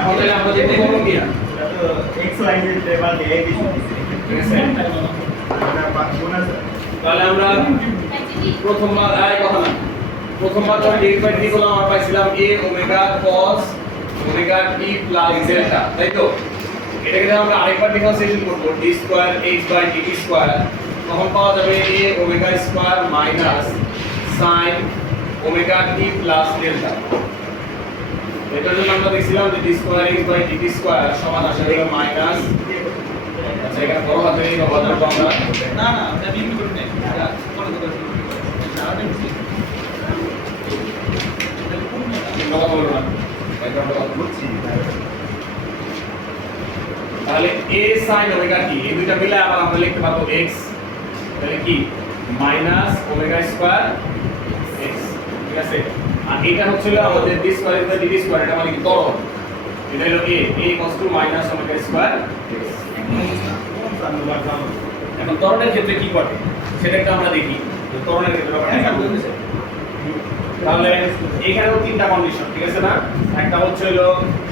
এখন তাহলে আমরা যেটা করব কি এটা তো x y z টেবিল দিয়ে কিছু ঠিক আছে তাহলে আমরা প্রথমবার কথা না প্রথমবার যখন dx/d করলাম আমরা পাইছিলাম a omega cos omega t plus delta তাই তো এটাকে যখন আমরা আরেকবার ডিফারেন্সিয়েশন করব d স্কয়ার h/dt স্কয়ার তখন পাওয়া যাবে a omega square minus sin omega t plus delta এটার জন্য আমরা দেখছিলাম যে d স্কয়ার h/dt স্কয়ার সমান আসে হলো মাইনাস আচ্ছা এখানে বড় হাতে এই ব্যবহার করব আমরা না না এটা বিক্রি করুন না এটা কোন কথা না কথা বলবো না তাহলে a sin ওমেগা t এই দুইটা মিলে আবার আমরা লিখতে পারবো x তাহলে কি মাইনাস ওমেগা স্কয়ার x ঠিক আছে আর এটা হচ্ছে আমাদের d square into dt square এটা মানে কি ত্বরণ এটা হলো a equals to minus omega square x এখন ত্বরণের ক্ষেত্রে কি ঘটে সেটা একটু আমরা দেখি যে ত্বরণের ক্ষেত্রে ব্যাপারটা কেমন হচ্ছে তাহলে এখানেও তিনটা কন্ডিশন ঠিক আছে না একটা হচ্ছে হলো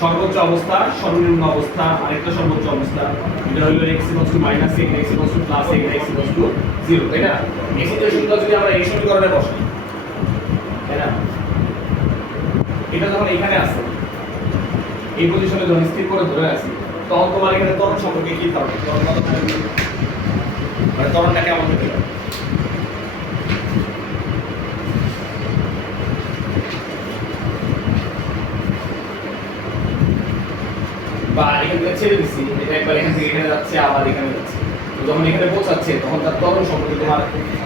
সর্বোচ্চ অবস্থা সর্বনিম্ন অবস্থা আরেকটা সর্বোচ্চ অবস্থা এটা হলো x = -a x = +a x = 0 তাই না এই সিচুয়েশনটা যদি আমরা এই সমীকরণে বসাই তাই না এটা যখন এখানে আসে এই পজিশনে যখন স্থির করে ধরে আছি তখন তোমার এখানে ত্বরণ সম্পর্কে কি থাকবে ত্বরণ কত থাকবে মানে ত্বরণটা কেমন হতে পারে বা এখানে ছেড়ে দিচ্ছি এটা একবার এখান থেকে এখানে যাচ্ছে আবার এখানে যাচ্ছে তো যখন এখানে পৌঁছাচ্ছে তখন তার ত্বরণ সম্পর্কে তোমার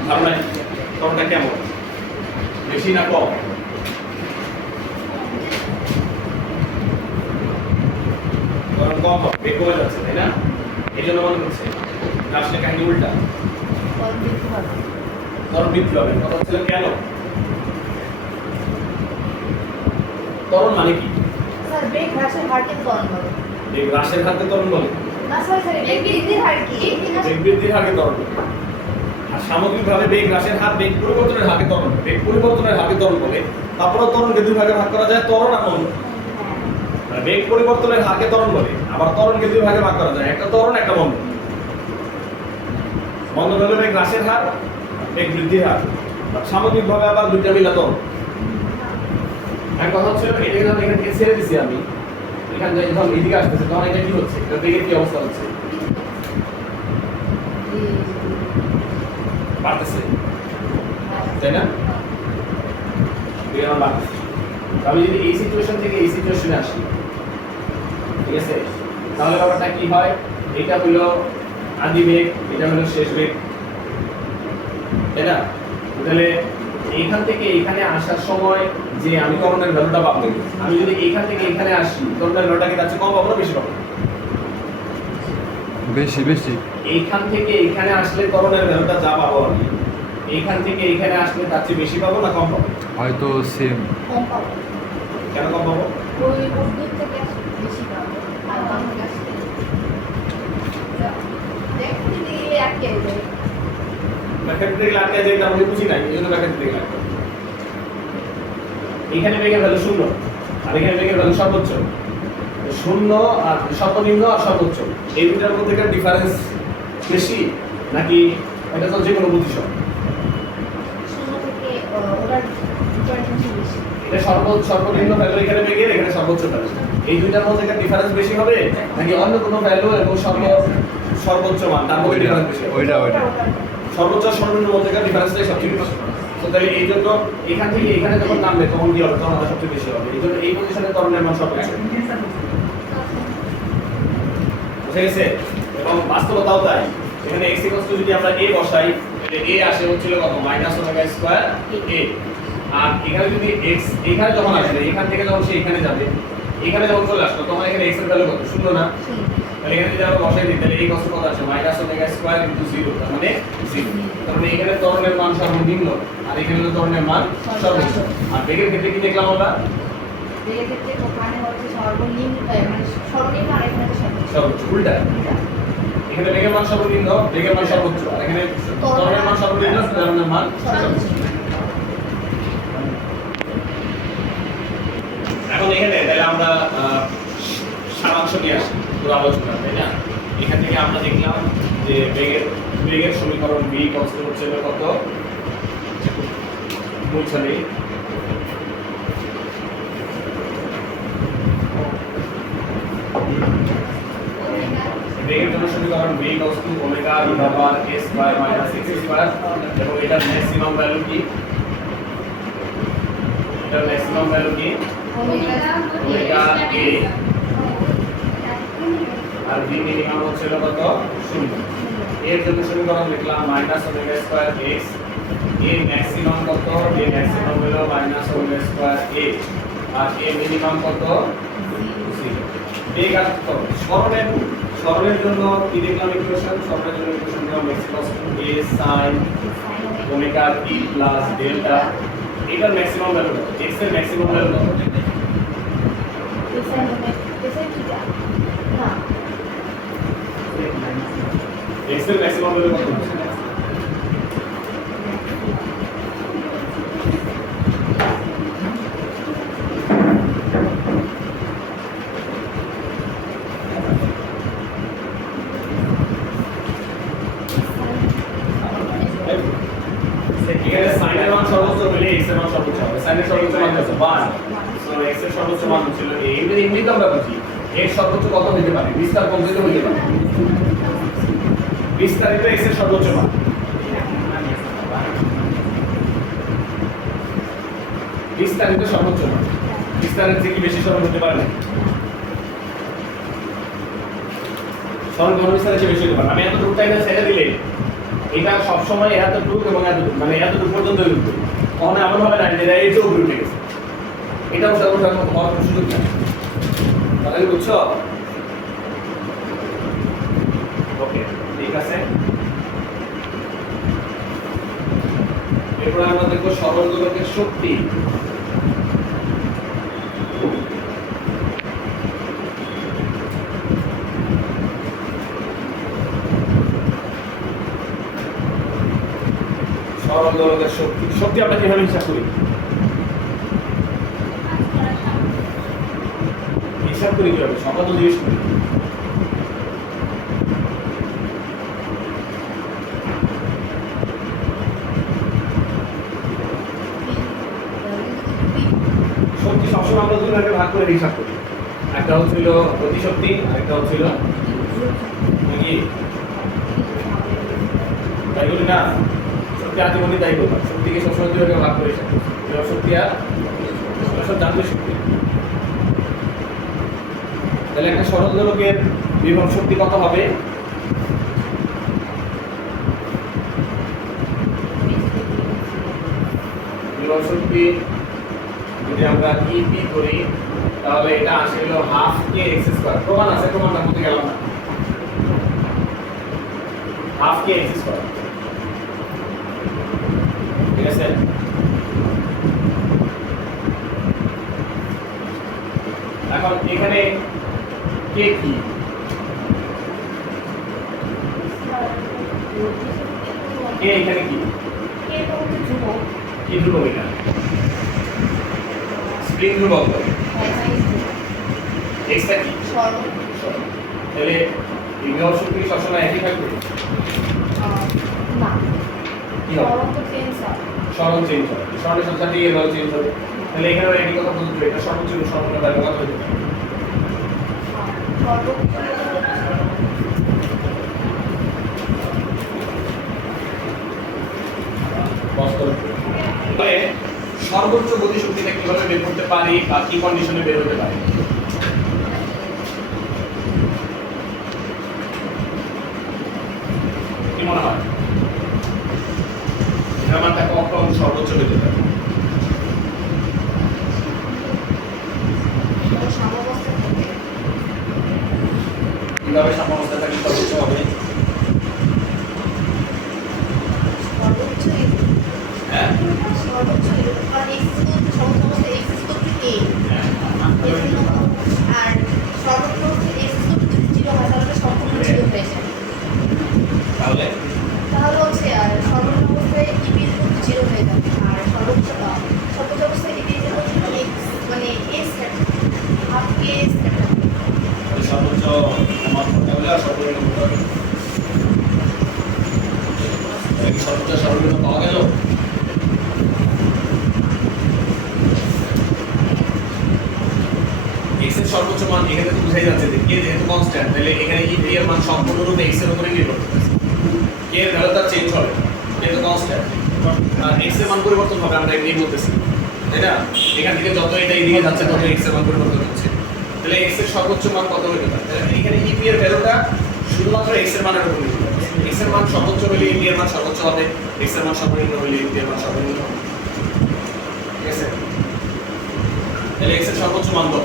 ধারণা ত্বরণটা কেমন বেশি না কম ত্বরণ কম হবে বেগ কমে যাচ্ছে তাই না এই জন্য মনে হচ্ছে আসলে কাহিনী উল্টা ত্বরণ বৃদ্ধি হবে কথা হচ্ছিল কেন ত্বরণ মানে কি স্যার বেগ হ্রাসের হারকে ত্বরণ বলে বেগ হ্রাসের হারকে ত্বরণ বলে না স্যার বেগ বৃদ্ধির হার কি বেগ বৃদ্ধির হারকে ত্বরণ বলে আর সামগ্রিকভাবে বেগ হ্রাসের হার বেগ পরিবর্তনের হারকে ত্বরণ বলে বেগ পরিবর্তনের হারকে ত্বরণ বলে তারপরে ত্বরণকে দুই ভাগে ভাগ করা যায় ত্বরণ আর মন্দন মানে বেগ পরিবর্তনের হারকে ত্বরণ বলে আবার ত্বরণকে দুই ভাগে ভাগ করা যায় একটা ত্বরণ একটা মন্দন মন্দন হলো বেগ হ্রাসের হার বেগ বৃদ্ধির হার সামগ্রিকভাবে আবার দুইটা মিলে ত্বরণ এক কথা হচ্ছে এটা যখন এখান থেকে ছেড়ে দিছি আমি এখান থেকে যখন এদিকে আসতেছে তখন এটা কি হচ্ছে এটা বেগের কি অবস্থা হচ্ছে বাড়তেছে তাই না বেগ আমার বাড়তেছে আমি যদি এই সিচুয়েশন থেকে এই সিচুয়েশনে আসি ঠিক আছে তাহলে ব্যাপারটা কি হয় এটা হলো আদি বেগ এটা হলো শেষ বেগ তাই না তাহলে এইখান থেকে এখানে আসার সময় যে আমি ত্বরণের ভ্যালুটা পাবো আমি যদি এইখান থেকে এখানে আসি ত্বরণের ভ্যালুটা কি তার চেয়ে কম পাবো না বেশি পাবো বেশি বেশি এইখান থেকে এখানে আসলে ত্বরণের ভ্যালুটা যা পাবো আমি এইখান থেকে এখানে আসলে তার চেয়ে বেশি পাবো না কম পাবো হয়তো সেম কম পাবো কেন কম পাবো ওই উদ্যোগ থেকে বেশি পাবো আর বাম থেকে আসলে দেখুন যদি আটকে যায় ব্যাখ্যাটা থেকে আটকে যায় এটা আমি বুঝি নাই এই জন্য ব্যাখ্যাটা থেকে লাগবে এখানে বেগের ভ্যালু 0 আর এখানে বেগের ভ্যালু সর্বোচ্চ 0 আর সর্বনিম্ন আর সর্বোচ্চ এই দুটার মধ্যে ডিফারেন্স বেশি নাকি এটা তো যে কোনো পজিশন শূন্য থেকে ওটার ডিফারেন্স বেশি এটা সর্বনিম্ন ভ্যালু এখানে বেগের এখানে সর্বোচ্চ ভ্যালু এই দুটার মধ্যে ডিফারেন্স বেশি হবে নাকি অন্য কোনো ভ্যালু এবং সর্বোচ্চ মান তার মধ্যে ডিফারেন্স বেশি হবে ওইটা সর্বোচ্চ আর সর্বনিম্ন মধ্যে ডিফারেন্সটাই সবচেয়ে বেশি তো তাহলে এই জন্য এখান থেকে এখানে যখন নামবে তখন কি হবে তখন সবচেয়ে বেশি হবে এই জন্য এই পজিশনে ত্বরণের মান সর্বোচ্চ বুঝে গেছে এবং বাস্তবতাও তাই এখানে x = যদি আমরা a বসাই তাহলে a আসে হচ্ছিল কত -ওমেগা² a আর এখানে যদি x এখানে যখন আসবে এখান থেকে যখন সে এখানে যাবে এখানে যখন চলে আসলো তখন এখানে x এর ভ্যালু কত শূন্য না তাহলে এখানে যদি আমরা বসাই দিই তাহলে এই কত কত আসে -ওমেগা² * 0 তার মানে 0 তার মানে এখানে ত্বরণের মান সর্বনিম্ন আর এখানে হলো ত্বরণের মান সর্বোচ্চ আর বেগের ক্ষেত্রে কি দেখলাম আমরা বেগের ক্ষেত্রে ওখানে হচ্ছে সর্বনিম্ন মানে সর্বনিম্ন আর এখানে সর্বোচ্চ সর্বোচ্চ উল্টা এখানে বেগের মান সর্বনিম্ন বেগের মান সর্বোচ্চ আর এখানে ত্বরণের মান সর্বনিম্ন ত্বরণের মান সর্বোচ্চ এখন এখানে তাহলে আমরা নিয়ে আসি পুরো আলোচনা, তাই না? এখান থেকে আমরা দেখলাম যে বেগের সমীকরণ বি কষ্ট হচ্ছে কত মুছালে বেগের জন্য সমীকরণ b equals to omega e power s square minus x square, এবং এটার ম্যাক্সিমাম ভ্যালু কি? এটার ম্যাক্সিমাম ভ্যালু কি? ওমেগা a, আর b মিনিমাম হচ্ছে কত? 0। এর জন্য সমীকরণ লিখলাম minus omega square x, a maximum কত? a ম্যাক্সিমাম হলো মাইনাস ওমেগা স্কয়ার a, আর a মিনিমাম কত? 0। বেগ আর সরণের জন্য কি দেখলাম ইকুয়েশন? সরণের জন্য ইকুয়েশন দিলাম x = a sin omega t plus delta. এটার ম্যাক্সিমাম ভ্যালু কত? x এর ম্যাক্সিমাম ভ্যালু কত? x এর ম্যাক্সিমাম ভ্যালু কত? এখানে sin এর মান সর্বোচ্চ হলে x এর মান সর্বোচ্চ হবে। sin এর সর্বোচ্চ মান হচ্ছে 1, সো x এর সর্বোচ্চ মান ছিল a। এমনিতে আমরা বুঝি x সর্বোচ্চ কত হতে পারে? বিস্তার কমতে হতে পারে। বিস্তারিত x এর সর্বোচ্চ মান, বিস্তারিত সর্বোচ্চ মান, বিস্তারের থেকে বেশি সরণ হতে পারে না। সরণ ঘন বিস্তারের চেয়ে বেশি হতে পারে। আমি এতটুকু টাইমে ছেড়ে দিলে এটা সবসময় এতটুকু এবং এতটুকু, মানে এতটুকু পর্যন্ত উঠবে। কখনো এমন হবে না যে এই যে উপরে উঠে গেছে, এটাও সর্বোচ্চ হওয়ার কোনো সুযোগ নেই। তাহলে বুঝছো? ওকে, ঠিক আছে। এরপরে আমরা দেখবো সরল দোলকের শক্তি। সরল দোলকের শক্তি আমরা কিভাবে হিসাব করি? হিসাব করি কিভাবে? সংখ্যা তো জিজ্ঞেস করি। শক্তি সবসময় আমরা দুই ভাগে ভাগ করে হিসাব করি। একটা হচ্ছিল গতিশক্তি, আরেকটা হচ্ছিল কি? তাই বলি না? শক্তি আজীবনই তাই বলবো। শক্তিকে সবসময় দুই ভাগে ভাগ করে হিসাব করি। শক্তি আর সব যান্ত্রিক শক্তি। তাহলে একটা সরল দোলকের বিভব শক্তি কত হবে? বিভব শক্তি যদি আমরা ইপি করি তাহলে এটা আসে হলো হাফ কে এক্স স্কয়ার। প্রমাণ আছে, প্রমাণটা বলতে গেলাম না। হাফ কে এক্স স্কয়ার, ঠিক আছে? এখন এখানে কে কি? কে এখানে কি? কি ধ্রুবক এটা? স্প্রিং ধ্রুবক। এক্সটা কি? তাহলে বিভব শক্তি সবসময় একই থাকবে? না, কি হবে? সরণ চেঞ্জ হবে। সরণের সাথে সাথে এর মান চেঞ্জ হবে। তাহলে এখানে একই কথা বলতে হবে, এটা সর্বোচ্চ সরণের ভ্যালু কত হতে পারে? তাহলে সর্বোচ্চ গতিশক্তিটা কিভাবে বের করতে পারি বা কি কন্ডিশনে বের হতে পারে? কি মনে হয়? এটার মানটা কখন সর্বোচ্চ হতে পারে? কিভাবে সাম্যাবস্থায় থাকলে সর্বোচ্চ হবে? হ্যাঁ, তাহলে তাহলে হচ্ছে আর সর্বনিম্ন অবস্থায় ইপি জিরো হয়ে যাবে, আর সর্বোচ্চ অবস্থায় ইপি মানে এস হাফ কে এস সর্বোচ্চ মান কোনটা হলে আর সর্বনিম্ন কোনটা হবে এই সর্বোচ্চ সর্বনিম্ন পাওয়া গেল x এর সর্বোচ্চ মান এখানে তো বুঝাই যাচ্ছে যে k যেহেতু কনস্ট্যান্ট তাহলে এখানে e এর মান সম্পূর্ণরূপে x এর উপরে নির্ভর করতেছে k এর ভ্যালু তার চেঞ্জ হবে যেহেতু কনস্ট্যান্ট আর x এর মান পরিবর্তন হবে আমরা এমনি বলতেছি তাই না এখান থেকে যত এটা এদিকে যাচ্ছে তত x এর মান পরিবর্তন হচ্ছে তাহলে x এর সর্বোচ্চ মান কত হতে পারে তাহলে এখানে e এর ভ্যালুটা শুধুমাত্র x এর মানের উপর নির্ভর করে x এর মান সর্বোচ্চ হলে e এর মান সর্বোচ্চ হবে x এর মান সর্বনিম্ন হলে e এর মান সর্বনিম্ন হবে ঠিক আছে তাহলে x এর সর্বোচ্চ মান কত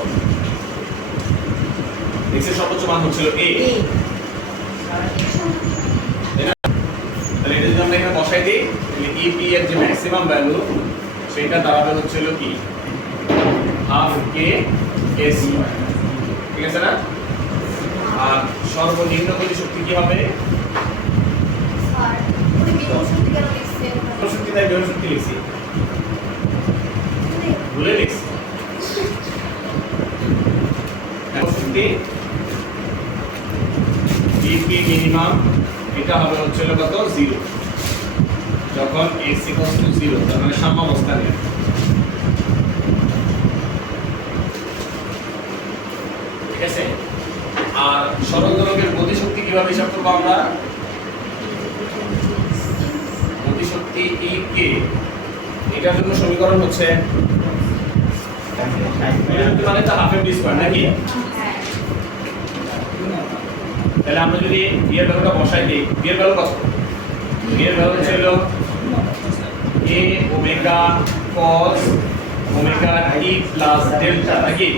x এর সর্বোচ্চ মান হচ্ছিল a তাহলে এটা যদি আমরা এখানে বসাই দিই তাহলে ep এর যে ম্যাক্সিমাম ভ্যালু সেটা দাঁড়াবে হচ্ছিল কি হাফ কে s ঠিক আছে না আর সর্বনিম্ন গতি শক্তি কি হবে আর ওই বিদ্যুৎ শক্তি কেন লিখছেন শক্তি তাই বিভব শক্তি লিখছি ভুলে লিখছি শক্তি ep মিনিমাম এটা হবে হচ্ছিল কত 0 যখন x 0 তার মানে সাম্যাবস্থানে ঠিক আছে আর সরল দোলকের গতি শক্তি কিভাবে হিসাব করব আমরা গতি শক্তি e k এটার জন্য সমীকরণ হচ্ছে মানে তো হাফ m² নাকি হ্যাঁ তাহলে আমরা যদি b এর ভ্যালুটা বসাই দিই b এর ভ্যালু কত b এর ভ্যালু ছিল a omega cos omega t plus delta নাকি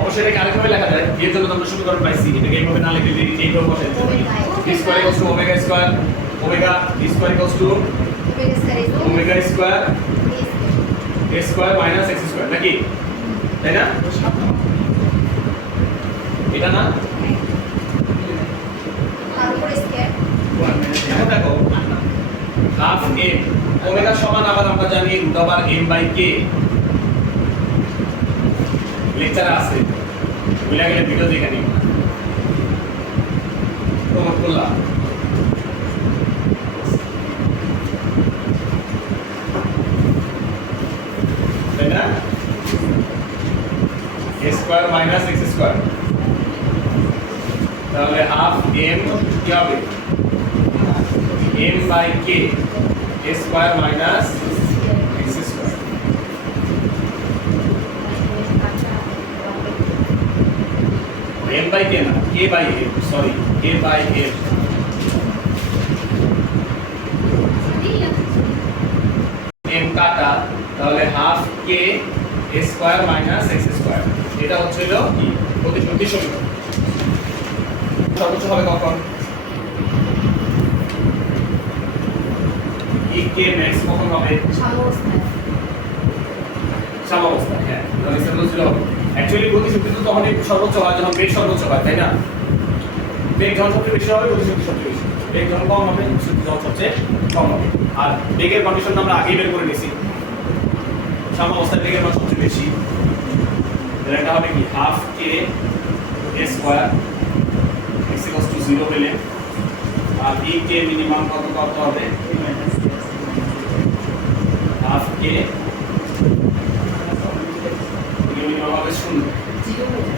অবশ্যই এটাকে আরেকভাবে লেখা যায় b এর জন্য তো আমরা সমীকরণ পাইছি এটাকে এইভাবে না লিখে দিই এইভাবে বসাই দিই b square equals to omega square omega b square equals to omega square a square minus x square নাকি তাই না এটা না তারপরে স্কয়ার এখন দেখো হাফ m ওমেগা সমান আবার আমরা জানি √m/k লেকচারে আছে ভুলে গেলে ভিডিও দেখে নিও প্রমোট করলাম তাই না a square minus x square তাহলে হাফ m কি হবে m/k a square minus x square m/k না k/m সরি k/m m কাটা তাহলে half k a square minus x square এটা হচ্ছিল কি গতি শক্তি সমীকরণ সর্বোচ্চ হবে কখন ek max কখন হবে সাম্যাবস্থা হ্যাঁ তাহলে সেটা ছিল অ্যাকচুয়ালি গতি শক্তি তো তখনই সর্বোচ্চ হয় যখন বেগ সর্বোচ্চ হয় তাই না বেগ যখন সবচেয়ে বেশি হবে গতি শক্তি সবচেয়ে বেশি বেগ যখন কম হবে গতি শক্তি যখন সবচেয়ে কম হবে আর বেগের কন্ডিশনটা আমরা আগেই বের করে নিয়েছি সাম্যাবস্থায় বেগের মান সবচেয়ে বেশি তাহলে এটা হবে কি half K a square x = 0 পেলে আর e কে মিনিমাম কত কত হবে হাফ কে মিনিমাম হবে 0